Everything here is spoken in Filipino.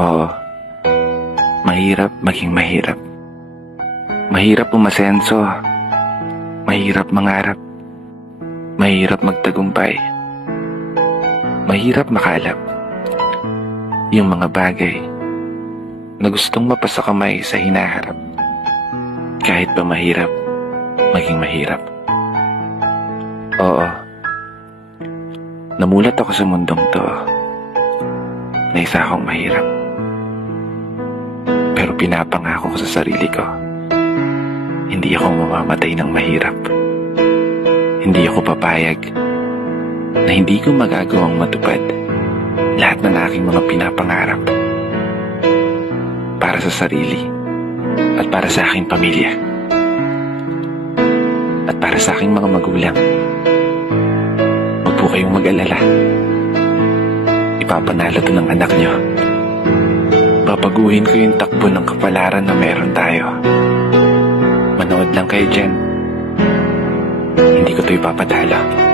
Oo, mahirap maging mahirap. Mahirap umasenso. Mahirap mangarap. Mahirap magtagumpay. Mahirap makalap. Yung mga bagay na gustong mapasa kamay sa hinaharap. Kahit pa mahirap, maging mahirap. Oo, namulat ako sa mundong to na isa akong mahirap. Pero pinapangako ko sa sarili ko, hindi ako mamamatay ng mahirap. Hindi ako papayag na hindi ko magagawang matupad lahat ng aking mga pinapangarap para sa sarili at para sa aking pamilya at para sa aking mga magulang. Huwag po kayong mag-alala. Ipapanalo to ng anak nyo. Papaguhin ko yung takbo ng kapalaran na meron tayo. Manood lang kayo dyan. Hindi ko to ipapadala.